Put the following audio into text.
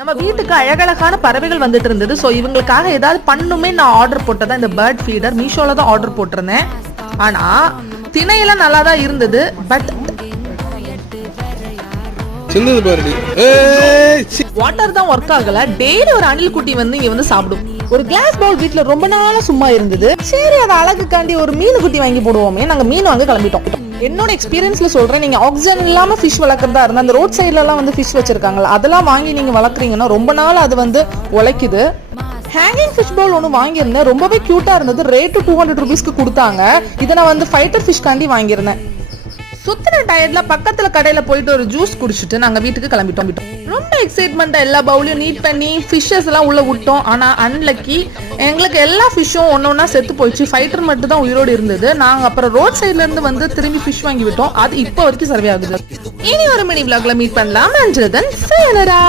நம்ம வீட்டுக்கு அழகழகான பறவைகள் வந்துட்டு இருந்தது. ஸோ இவங்களுக்காக ஏதாவது பண்ணுமே நான் ஆர்டர் போட்டதான் இந்த பேர்ட் ஃபீடர். மீஷோல தான் ஆர்டர் போட்டிருந்தேன். ஆனா திணையெல்லாம் நல்லா தான் இருந்தது. பட் வாட்டர் தான் ஒர்க் ஆகல. டெய்லி ஒரு அணில் குட்டி வந்து இங்க வந்து சாப்பிடும். ஒரு கிளாஸ் பவுல் வீட்ல ரொம்ப நாளா சும்மா இருந்தது. சரி அதை அழகுக்காண்டி ஒரு மீன் குட்டி வாங்கி போடுவோமே, நாங்க மீன் வாங்க கிளம்பிட்டோம். என்னோட எக்ஸ்பீரியன்ஸ்ல சொல்றேன், நீங்க ஆக்சிஜன் இல்லாம ஃபிஷ் வளர்க்கறதா இருந்தா அந்த ரோட் சைட்ல எல்லாம் வந்து ஃபிஷ் வச்சிருக்காங்களா, அதெல்லாம் வாங்கி நீங்க வளர்க்குறீங்கன்னா ரொம்ப நாள் அது வந்து உழைக்குது. ஹேங்கிங் ஃபிஷ் பவுல் ஒன்று வாங்கியிருந்தேன். ரொம்பவே கியூட்டா இருந்தது. ரேட்டு 200 ரூபீஸ்க்கு கொடுத்தாங்க. இதை நான் வந்து ஃபைட்டர் ஃபிஷ் காண்டி வாங்கியிருந்தேன். சுத்தின டயர்ட்ல பக்கத்துல கடையில போயிட்டு ஒரு ஜூஸ் குடிச்சிட்டு நாங்க வீட்டுக்கு கிளம்பிட்டோம். ரொம்ப எக்ஸைட்மெண்டா எல்லா பவுலையும் நீட் பண்ணி ஃபிஷ்ஷஸ் எல்லாம் உள்ள விட்டோம். ஆனா அன்லக்கி எங்களுக்கு எல்லா ஃபிஷ்ஷும் ஒன்னொன்னா செத்து போயிடுச்சு. ஃபைட்டர் மட்டும் தான் உயிரோடு இருந்தது. நாங்க அப்புறம் ரோட் சைட்ல இருந்து வந்து திரும்பி ஃபிஷ் வாங்கி விட்டோம். அது இப்போ வரைக்கும் சர்வே ஆகுது. இனி ஒரு மினி விளாக்ல மீட் பண்ணலாம். அஞ்சலதன் sayonara.